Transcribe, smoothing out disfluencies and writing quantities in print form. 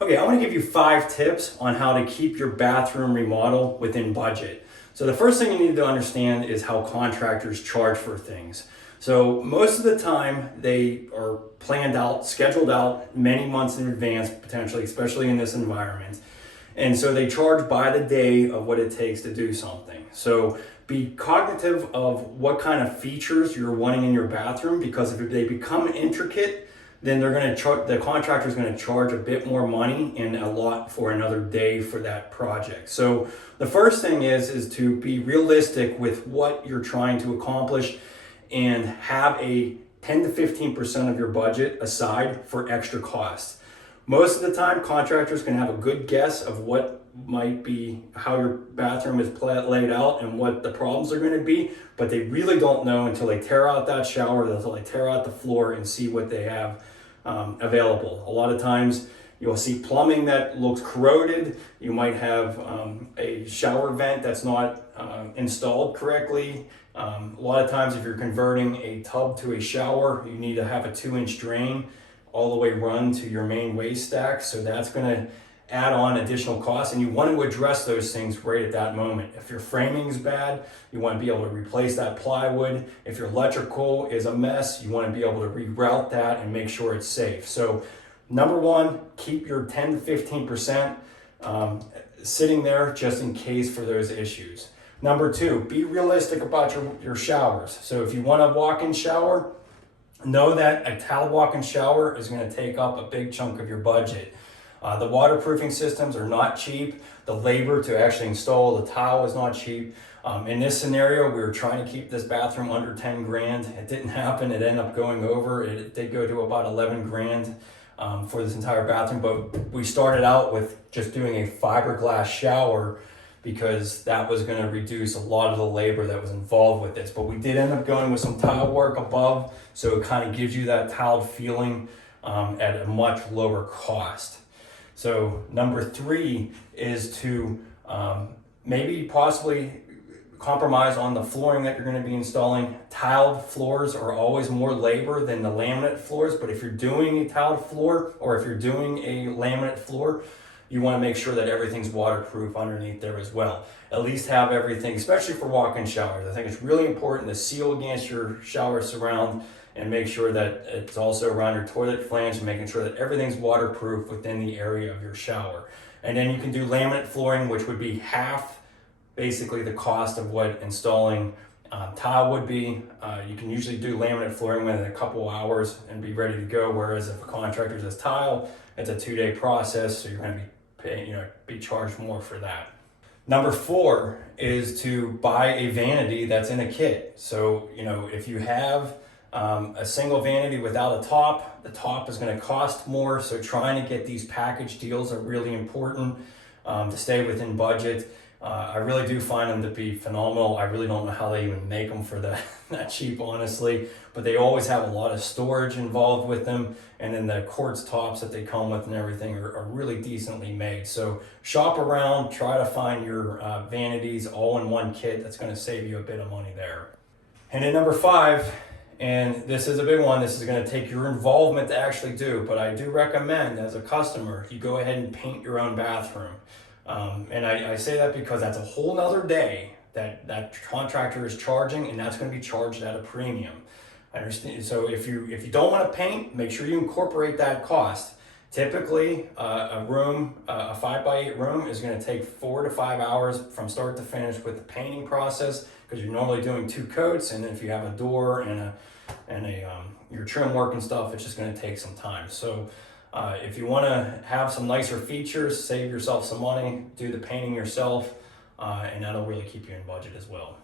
Okay, I want to give you 5 tips on how to keep your bathroom remodel within budget. So the first thing you need to understand is how contractors charge for things. So most of the time they are planned out, scheduled out many months in advance, potentially, especially in this environment. And so they charge by the day of what it takes to do something. So be cognitive of what kind of features you're wanting in your bathroom, because if they become intricate, then they're going to charge, the contractor is going to charge a bit more money and a lot for another day for that project. So the first thing is to be realistic with what you're trying to accomplish and have a 10 to 15% of your budget aside for extra costs. Most of the time, contractors can have a good guess of what might be, how your bathroom is laid out and what the problems are going to be, but they really don't know until they tear out that shower, until they tear out the floor and see what they have available. A lot of times you'll see plumbing that looks corroded. You might have a shower vent that's not installed correctly. A lot of times if you're converting a tub to a shower, you need to have a 2-inch drain all the way run to your main waste stack. So that's going to add on additional costs, and you want to address those things right at that moment. If your framing is bad, you want to be able to replace that plywood. If your electrical is a mess, you want to be able to reroute that and make sure it's safe. So number one, keep your 10 to 15% sitting there just in case for those issues. Number two, be realistic about your showers. So if you want a walk-in shower, know that a tile walk-in shower is going to take up a big chunk of your budget. The waterproofing systems are not cheap. The labor to actually install the tile is not cheap. In this scenario, we were trying to keep this bathroom under 10 grand. It didn't happen. It ended up going over. It did go to about 11 grand for this entire bathroom, but we started out with just doing a fiberglass shower because that was going to reduce a lot of the labor that was involved with this. But we did end up going with some tile work above, so it kind of gives you that tiled feeling at a much lower cost. So number three is to maybe possibly compromise on the flooring that you're going to be installing. Tiled floors are always more labor than the laminate floors, but if you're doing a tiled floor or if you're doing a laminate floor, you want to make sure that everything's waterproof underneath there as well. At least have everything, especially for walk-in showers. I think it's really important to seal against your shower surround and make sure that it's also around your toilet flange and making sure that everything's waterproof within the area of your shower. And then you can do laminate flooring, which would be half basically the cost of what installing tile would be. You can usually do laminate flooring within a couple hours and be ready to go, whereas if a contractor does tile, it's a 2-day process, so you're going to be paying, be charged more for that. Number four is to buy a vanity that's in a kit. So, if you have a single vanity without a top, the top is going to cost more. So trying to get these package deals are really important to stay within budget. I really do find them to be phenomenal. I really don't know how they even make them for that cheap, honestly, but they always have a lot of storage involved with them. And then the quartz tops that they come with and everything are really decently made. So shop around, try to find your vanities all in one kit. That's going to save you a bit of money there. And then number five, and this is a big one, this is going to take your involvement to actually do, but I do recommend as a customer, you go ahead and paint your own bathroom. And I say that because that's a whole nother day that contractor is charging, and that's going to be charged at a premium. I understand. So if you don't want to paint, make sure you incorporate that cost. Typically, a 5x8 room is going to take 4 to 5 hours from start to finish with the painting process, because you're normally doing 2 coats, and then if you have a door and your trim work and stuff, it's just going to take some time. So if you want to have some nicer features, save yourself some money, do the painting yourself, and that'll really keep you in budget as well.